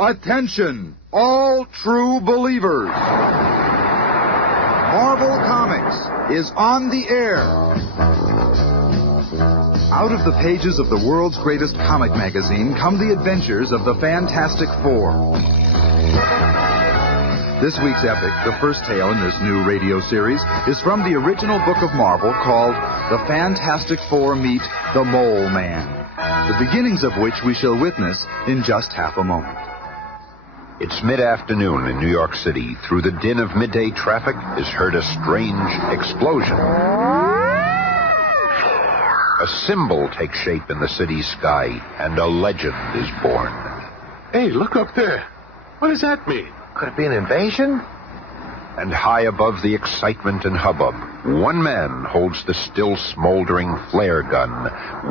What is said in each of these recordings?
Attention, all true believers. Marvel Comics is on the air. Out of the pages of the world's greatest comic magazine come the adventures of the Fantastic Four. This week's epic, the first tale in this new radio series, is from the original book of Marvel called The Fantastic Four Meet the Moleman, the beginnings of which we shall witness in just half a moment. It's mid-afternoon in New York City. Through the din of midday traffic is heard a strange explosion. A symbol takes shape in the city sky, and a legend is born. Hey, look up there. What does that mean? Could it be an invasion? And high above the excitement and hubbub, one man holds the still smoldering flare gun.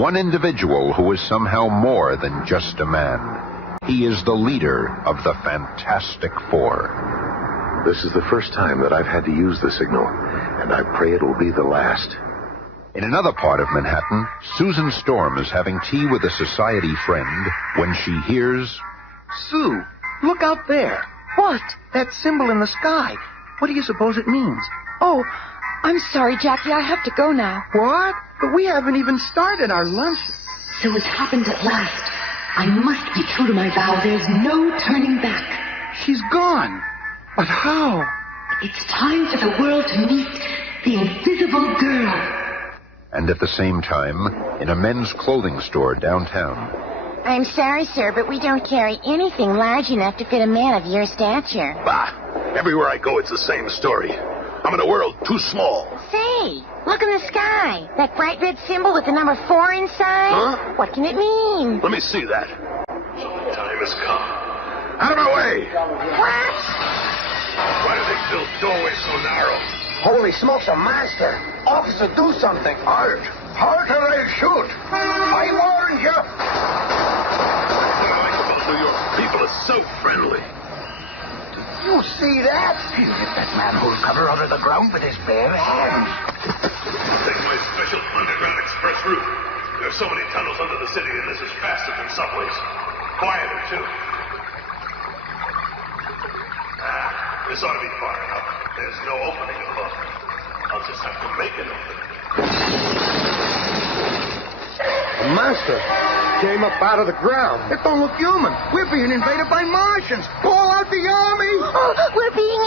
One individual who is somehow more than just a man. He is the leader of the Fantastic Four. This is the first time that I've had to use the signal, and I pray it will be the last. In another part of Manhattan, Susan Storm is having tea with a society friend when she hears... Sue, look out there. What? That symbol in the sky. What do you suppose it means? Oh, I'm sorry, Jackie. I have to go now. What? But we haven't even started our lunch. So it's happened at last. I must be true to my vow. There's no turning back. She's gone. But how? It's time for the world to meet the invisible girl. And at the same time, in a men's clothing store downtown... I'm sorry, sir, but we don't carry anything large enough to fit a man of your stature. Bah! Everywhere I go, it's the same story. I'm in a world too small. Say, look in the sky. That bright red symbol with the number 4 inside. Huh? What can it mean? Let me see that. The time has come. Out of my way! What? Why do they build doorways so narrow? Holy smokes, a monster. Officer, do something. Halt! Halt or I'll shoot! I warned you. What do I suppose New York people are so friendly? You see that? He'll get that manhole cover out of the ground with his bare hands. Take my special underground express route. There's so many tunnels under the city, and this is faster than subways. Quieter, too. This ought to be far enough. There's no opening above. I'll just have to make an opening. A monster came up out of the ground. It don't look human. We're being invaded by Martians. Call out the army. Oh, we're being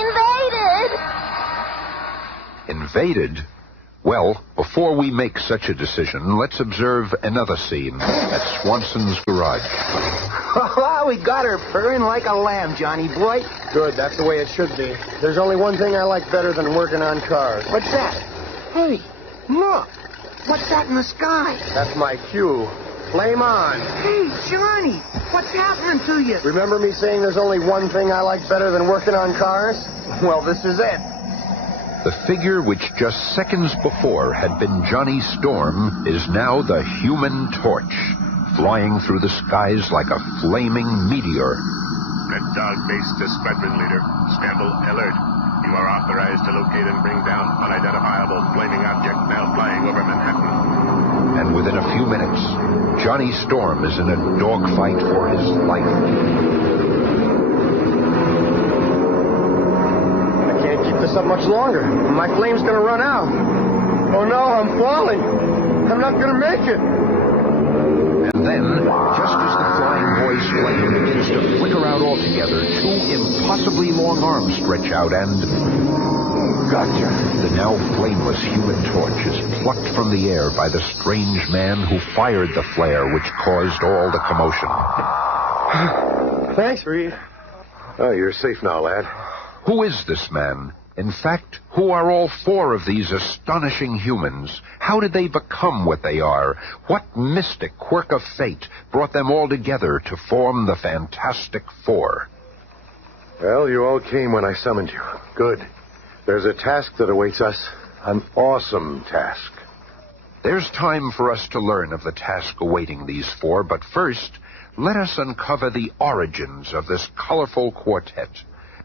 invaded. Invaded? Well, before we make such a decision, let's observe another scene at Swanson's garage. Oh, we got her purring like a lamb, Johnny boy. Good, that's the way it should be. There's only one thing I like better than working on cars. What's that? Hey, look. What's that in the sky? That's my cue. Flame on. Hey, Johnny, what's happening to you? Remember me saying there's only one thing I like better than working on cars? Well, this is it. The figure which just seconds before had been Johnny Storm is now the Human Torch, flying through the skies like a flaming meteor. Red Dog Base to Squadron Leader. Scramble alert. You are authorized to locate and bring down unidentifiable flaming object now flying over Manhattan. And within a few minutes, Johnny Storm is in a dogfight for his life. I can't keep this up much longer. My flame's gonna run out. Oh no, I'm falling. I'm not gonna make it. And then, just as the flying boy's flame begins to flicker out altogether, two impossibly long arms stretch out and... Gotcha. The now flameless Human Torch is plucked from the air by the strange man who fired the flare which caused all the commotion. Thanks, Reed. Oh, you're safe now, lad. Who is this man? In fact, who are all four of these astonishing humans? How did they become what they are? What mystic quirk of fate brought them all together to form the Fantastic Four? Well, you all came when I summoned you. Good. There's a task that awaits us. An awesome task. There's time for us to learn of the task awaiting these four, but first, let us uncover the origins of this colorful quartet.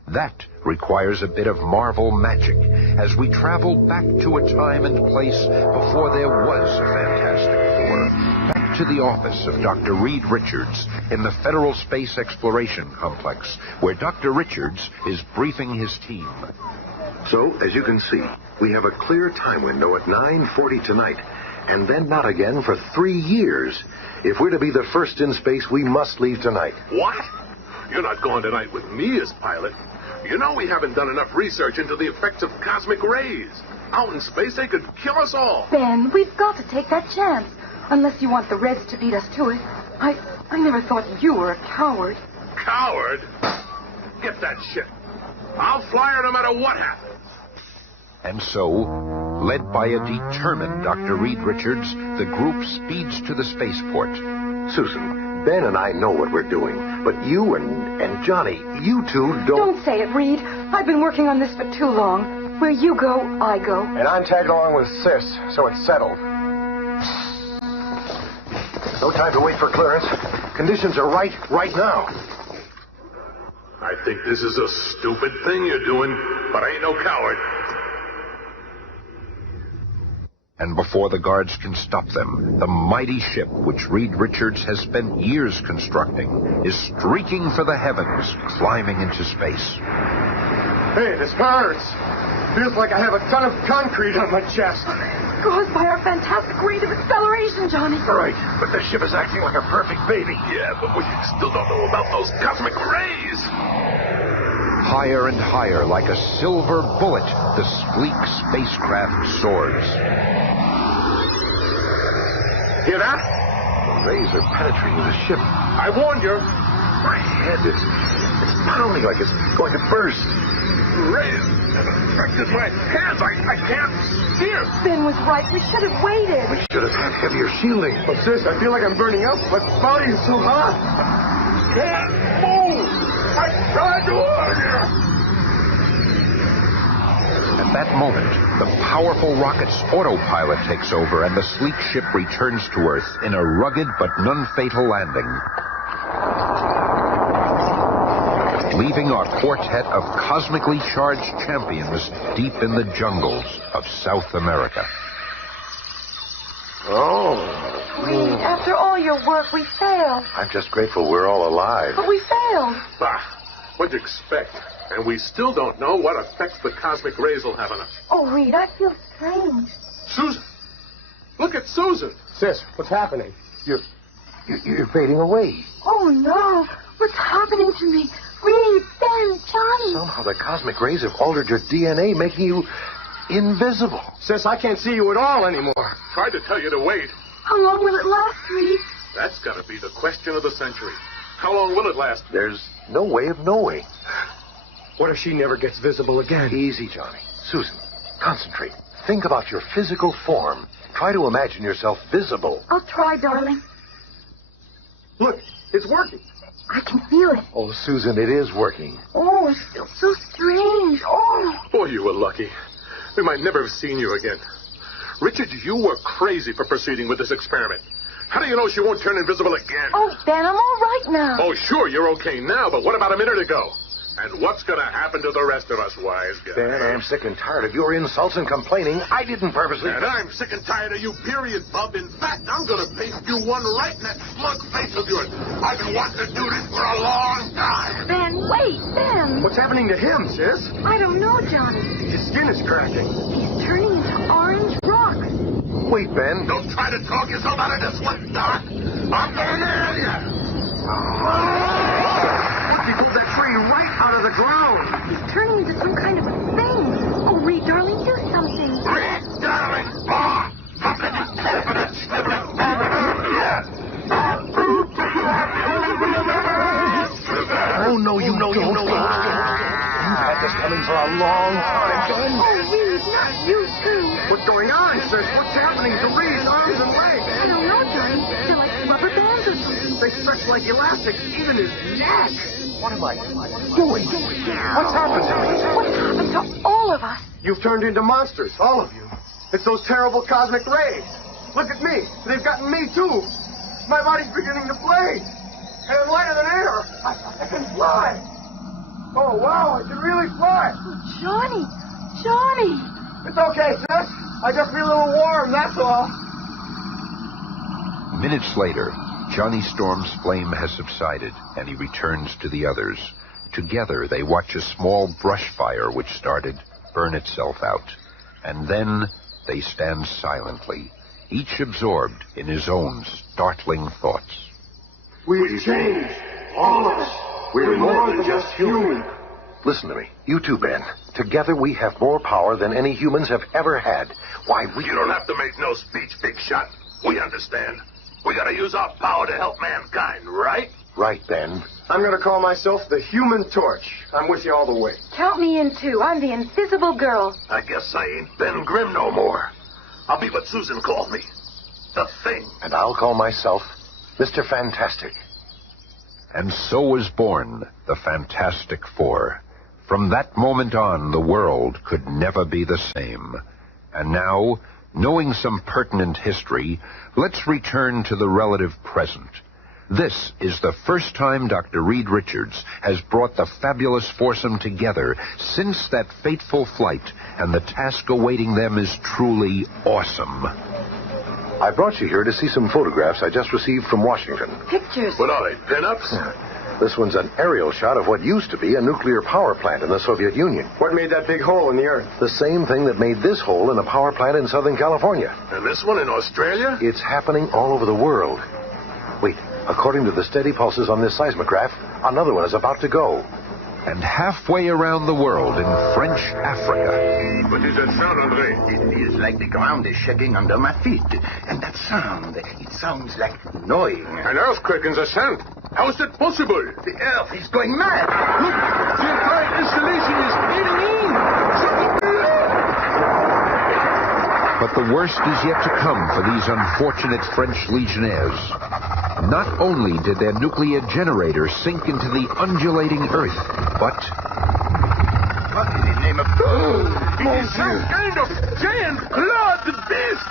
That requires a bit of Marvel magic as we travel back to a time and place before there was a Fantastic Four. Back into the office of Dr. Reed Richards in the Federal Space Exploration Complex, where Dr. Richards is briefing his team. So, as you can see, we have a clear time window at 9:40 tonight, and then not again for 3 years. If we're to be the first in space, we must leave tonight. What? You're not going tonight with me as pilot. You know we haven't done enough research into the effects of cosmic rays. Out in space, they could kill us all. Ben, we've got to take that chance. Unless you want the Reds to beat us to it. I never thought you were a coward. Coward? Get that shit. I'll fly her no matter what happens. And so, led by a determined Dr. Reed Richards, the group speeds to the spaceport. Susan, Ben and I know what we're doing, but you and Johnny, you two don't... Don't say it, Reed. I've been working on this for too long. Where you go, I go. And I'm tagged along with Sis, so it's settled. No time to wait for clearance. Conditions are right now. I think this is a stupid thing you're doing, but I ain't no coward. And before the guards can stop them, the mighty ship, which Reed Richards has spent years constructing, is streaking for the heavens, climbing into space. Hey, this hurts. Feels like I have a ton of concrete on my chest. Caused by our fantastic rate of acceleration, Johnny. Right, but the ship is acting like a perfect baby. Yeah, but we still don't know about those cosmic rays. Higher and higher, like a silver bullet, the sleek spacecraft soars. Hear that? The rays are penetrating the ship. I warned you. My head is pounding like it's going to burst. Rays have affected my hands. I can't steer. Ben was right. We should have waited. We should have had heavier shielding. Well, Sis, I feel like I'm burning up. My body is so hot. Can't move. I tried to warn you. At that moment, the powerful rocket's autopilot takes over and the sleek ship returns to Earth in a rugged but non-fatal landing, leaving our quartet of cosmically charged champions deep in the jungles of South America. Oh. Reed, after all your work, we failed. I'm just grateful we're all alive. But we failed. Bah, what'd you expect? And we still don't know what effects the cosmic rays will have on us. Oh, Reed, I feel strange. Susan! Look at Susan! Sis, what's happening? You're fading away. Oh, no. What's happening to me? Reed, Ben, Johnny. Somehow the cosmic rays have altered your DNA, making you invisible. Sis, I can't see you at all anymore. Tried to tell you to wait. How long will it last, Reed? That's got to be the question of the century. How long will it last? There's no way of knowing. What if she never gets visible again? Easy, Johnny. Susan, concentrate. Think about your physical form. Try to imagine yourself visible. I'll try, darling. Look, it's working. I can feel it. Oh, Susan, it is working. Oh, it feels so strange. Oh. Boy, you were lucky. We might never have seen you again. Richard, you were crazy for proceeding with this experiment. How do you know she won't turn invisible again? Oh, Ben, I'm all right now. Oh, sure, you're okay now, but what about a minute ago? And what's going to happen to the rest of us, wise guy? Ben, I'm sick and tired of your insults and complaining. I didn't purposely... And I'm sick and tired of you, period, Bub. In fact, I'm going to paste you one right in that smug face of yours. I've been wanting to do this for a long time. Ben, wait, Ben. What's happening to him, Sis? I don't know, Johnny. His skin is cracking. He's turning into orange rock. Wait, Ben. Don't try to talk yourself out of this one, Doc. I'm going to nail you. He pulled that tree right out of the ground. He's turning into some kind of a thing. Oh, Reed, darling, do something. Reed, darling. Oh, no, you know. You've had this coming for a long time, Ben. Oh, Reed, not you, too. What's going on, Sis? What's happening to Reed's arms and legs? I don't know, Johnny. They're like rubber bands or something. They stretch like elastics, even his neck. What am I doing? What's happened to me? What's happened to all of us? You've turned into monsters, all of you. It's those terrible cosmic rays. Look at me. They've gotten me, too. My body's beginning to blaze. And I'm lighter than air. I can fly. Oh, wow, I can really fly. Oh, Johnny. Johnny. It's okay, Sis. I just feel a little warm, that's all. Minutes later, Johnny Storm's flame has subsided, and he returns to the others. Together, they watch a small brush fire which started burn itself out. And then they stand silently, each absorbed in his own startling thoughts. We've changed. All of us. We're more than just human. Listen to me. You too, Ben. Together we have more power than any humans have ever had. Why, You don't have to make no speech, big shot. We understand. We gotta use our power to help mankind, right? Right, Ben. I'm going to call myself the Human Torch. I'm with you all the way. Count me in, too. I'm the invisible girl. I guess I ain't Ben Grimm no more. I'll be what Susan called me. The Thing. And I'll call myself Mr. Fantastic. And so was born the Fantastic Four. From that moment on, the world could never be the same. And now, knowing some pertinent history, let's return to the relative present. This is the first time Dr. Reed Richards has brought the fabulous foursome together since that fateful flight, and the task awaiting them is truly awesome. I brought you here to see some photographs I just received from Washington. Pictures. What are they, pin-ups? This one's an aerial shot of what used to be a nuclear power plant in the Soviet Union. What made that big hole in the earth? The same thing that made this hole in a power plant in Southern California. And this one in Australia? It's happening all over the world. Wait, according to the steady pulses on this seismograph, another one is about to go. And halfway around the world in French Africa. What is that sound, Andre? It is like the ground is shaking under my feet. And that sound, it sounds like gnawing. An earthquake in the sand. How is that possible? The earth is going mad. Look, the entire installation is caving in. But the worst is yet to come for these unfortunate French legionnaires. Not only did their nuclear generator sink into the undulating earth, but... What in the name of... It is some kind of giant clawed beast!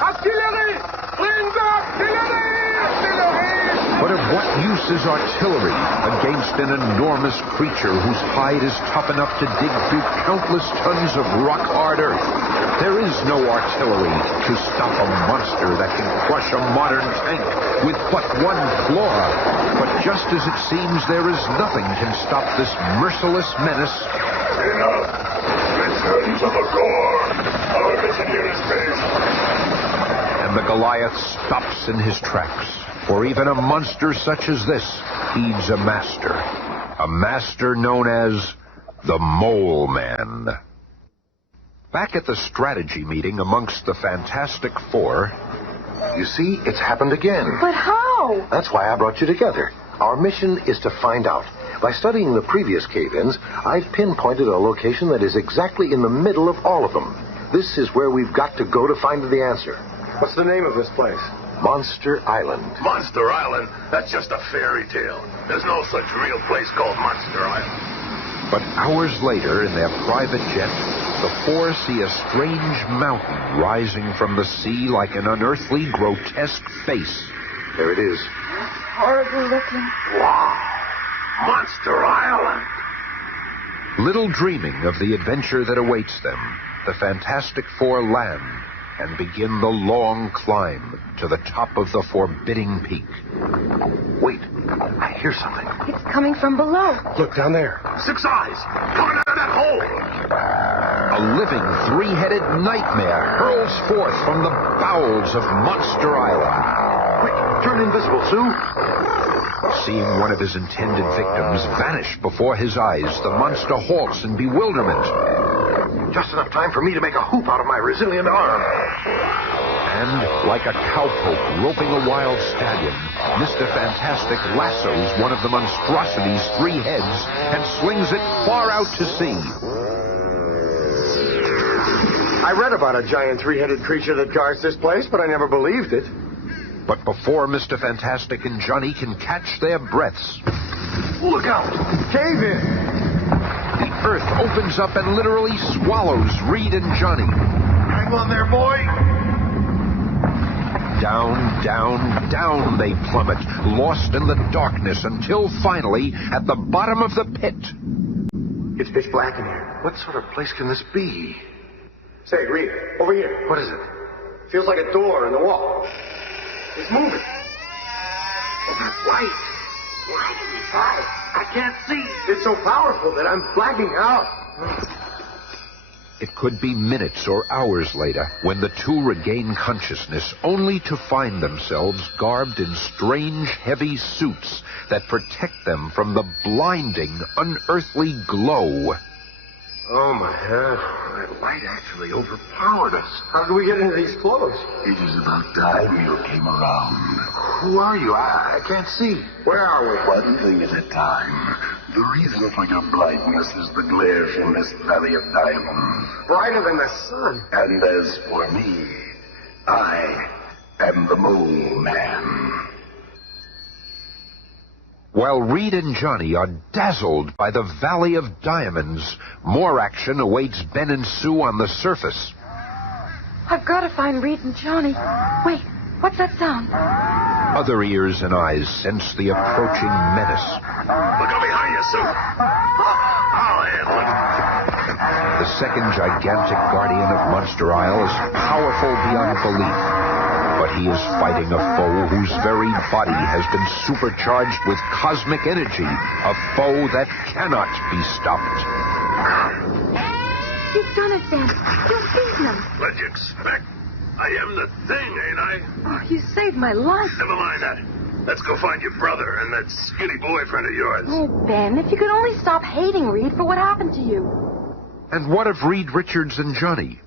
Artillery! Bring the artillery! Artillery! But of what use is artillery against an enormous creature whose hide is tough enough to dig through countless tons of rock-hard earth? There is no artillery to stop a monster that can crush a modern tank with but one flaw. But just as it seems there is nothing can stop this merciless menace... Enough! Return to the roar! Our mission here is finished! And the Goliath stops in his tracks. For even a monster such as this heeds a master. A master known as the Moleman. Back at the strategy meeting amongst the Fantastic Four... You see, it's happened again. But how? That's why I brought you together. Our mission is to find out. By studying the previous cave-ins, I've pinpointed a location that is exactly in the middle of all of them. This is where we've got to go to find the answer. What's the name of this place? Monster Island. Monster Island? That's just a fairy tale. There's no such real place called Monster Island. But hours later, in their private jet, the four see a strange mountain rising from the sea like an unearthly, grotesque face. There it is. Horrible looking. Wow! Monster Island! Little dreaming of the adventure that awaits them, the Fantastic Four land and begin the long climb to the top of the forbidding peak. Wait, I hear something. It's coming from below. Look down there. 6 eyes! Coming out of that hole! A living, three-headed nightmare hurls forth from the bowels of Monster Island. Quick, turn invisible, Sue. Seeing one of his intended victims vanish before his eyes, the monster halts in bewilderment. Just enough time for me to make a hoop out of my resilient arm. And, like a cowpoke roping a wild stallion, Mr. Fantastic lassos one of the monstrosity's 3 heads and slings it far out to sea. I read about a giant 3-headed creature that guards this place, but I never believed it. But before Mr. Fantastic and Johnny can catch their breaths... Look out! Cave in! The earth opens up and literally swallows Reed and Johnny. Hang on there, boy! Down, down, down they plummet, lost in the darkness until finally, at the bottom of the pit... It's pitch black in here. What sort of place can this be? Say, Reed, over here. What is it? Feels like a door in the wall. He's moving. Oh, that light. I can't see. It's so powerful that I'm blacking out. It could be minutes or hours later when the two regain consciousness, only to find themselves garbed in strange, heavy suits that protect them from the blinding, unearthly glow. Oh, my head. That light actually overpowered us. How did we get into these clothes? It is about time you came around. Who are you? I can't see. Where are we? One thing at a time. The reason for your blindness is the glare from this valley of diamonds. Brighter than the sun. And as for me, I am the Moleman. While Reed and Johnny are dazzled by the Valley of Diamonds, more action awaits Ben and Sue on the surface. I've got to find Reed and Johnny. Wait, what's that sound? Other ears and eyes sense the approaching menace. Look out behind you, Sue. I'll handle it. The second gigantic guardian of Monster Isle is powerful beyond belief. But he is fighting a foe whose very body has been supercharged with cosmic energy. A foe that cannot be stopped. You've done it, Ben. You've beaten him. What'd you expect? I am the thing, ain't I? Oh, you saved my life. Never mind that. Let's go find your brother and that skinny boyfriend of yours. Oh, Ben, if you could only stop hating Reed for what happened to you. And what of Reed Richards and Johnny?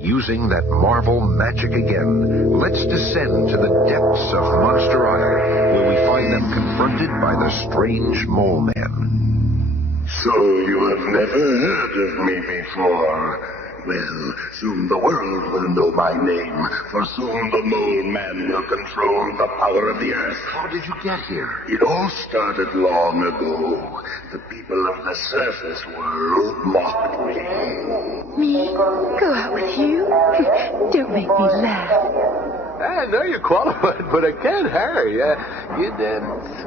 Using that Marvel magic again, let's descend to the depths of Monster Isle, where we find them confronted by the strange Mole Man. So you have never heard of me before. Well, soon the world will know my name, for soon the Mole Man will control the power of the earth. How did you get here? It all started long ago. The people of the surface world mocked me. Me? Go out with you? Don't make me laugh. I know you're qualified, but I can't hurry. You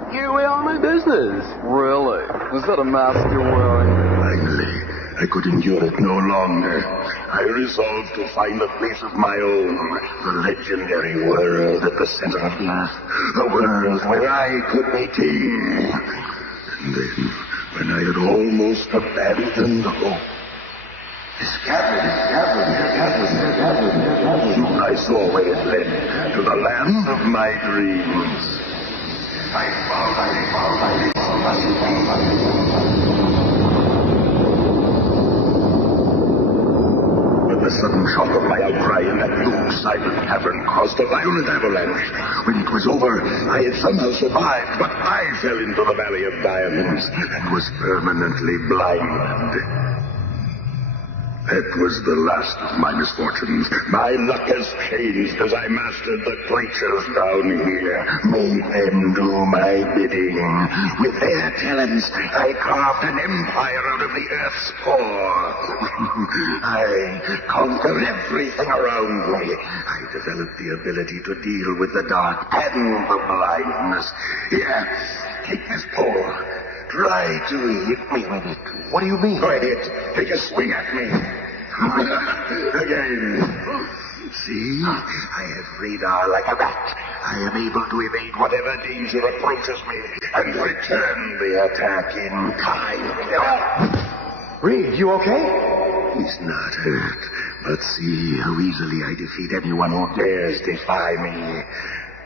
scare away all my business. Really? Is that a mask you're wearing? Finally, I could endure it no longer. I resolved to find a place of my own, the legendary world at the center of the earth, a world where I could be king. And then, when I had almost abandoned hope, soon I saw where it led, to the land of my dreams. But the sudden shock of my outcry in that blue, silent cavern caused a violent avalanche. When it was over, I had somehow survived, but I fell into the Valley of Diamonds and was permanently blind. That was the last of my misfortunes. My luck has changed as I mastered the creatures down here. Made them do my bidding. With their talents, I carved an empire out of the earth's core. I conquered everything around me. I developed the ability to deal with the dark and the blindness. Here, take this pole. Try to hit me with it. What do you mean? Go ahead. Take a swing at me. Again. See? I have radar like a bat. I am able to evade whatever danger approaches me and return the attack in kind. Reed, you okay? He's not hurt. But see how easily I defeat anyone who dares defy me.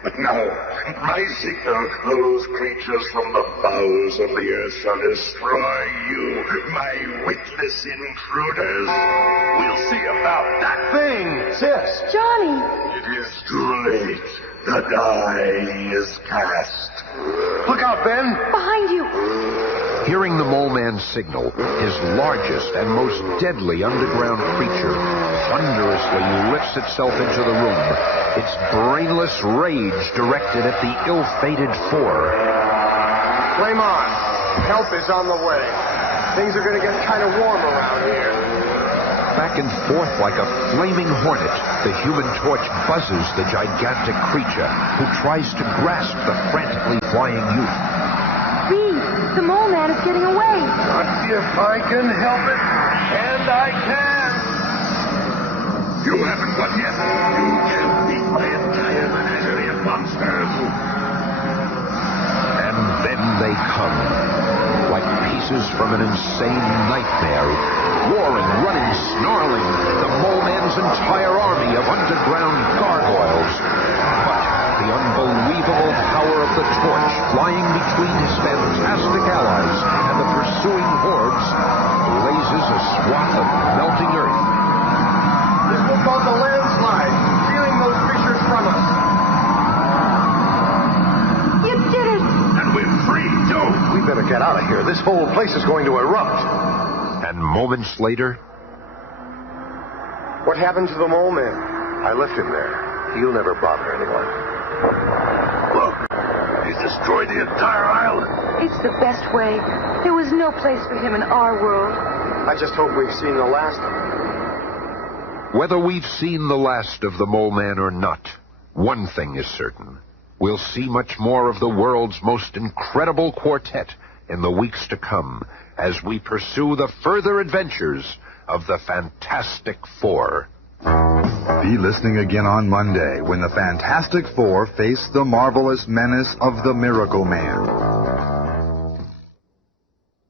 But now, at my signal, those creatures from the bowels of the earth shall destroy you, my witless intruders. We'll see about that thing, sis. Johnny! It is too late. The die is cast. Look out, Ben. Behind you. Hearing the Mole Man's signal, his largest and most deadly underground creature thunderously lifts itself into the room, its brainless rage directed at the ill-fated four. Flame on. Help is on the way. Things are going to get kind of warm around here. Back and forth like a flaming hornet, the Human Torch buzzes the gigantic creature, who tries to grasp the frantically flying youth. Reed, the Mole Man is getting away. Not if I can help it. And I can. You haven't won yet. You can't beat my entire menagerie of monsters. And then they come, like pieces from an insane nightmare, roaring, running, snarling, the Moleman's entire army of underground gargoyles. But the unbelievable power of the torch flying between his fantastic allies and the pursuing hordes blazes a swath of melting earth. This will cause a landslide, stealing those creatures from us. You did it! And we're free, too. We better get out of here. This whole place is going to erupt. And moments later, What happened to the Moleman? I left him there. He'll never bother anyone. Look, he's destroyed the entire island. It's the best way. There was no place for him in our world. I just hope we've seen the last of him. whether we've seen the last of the Moleman or not, one thing is certain. We'll see much more of the world's most incredible quartet in the weeks to come as we pursue the further adventures of the Fantastic Four. Be listening again on Monday when the Fantastic Four face the marvelous menace of the Miracle Man.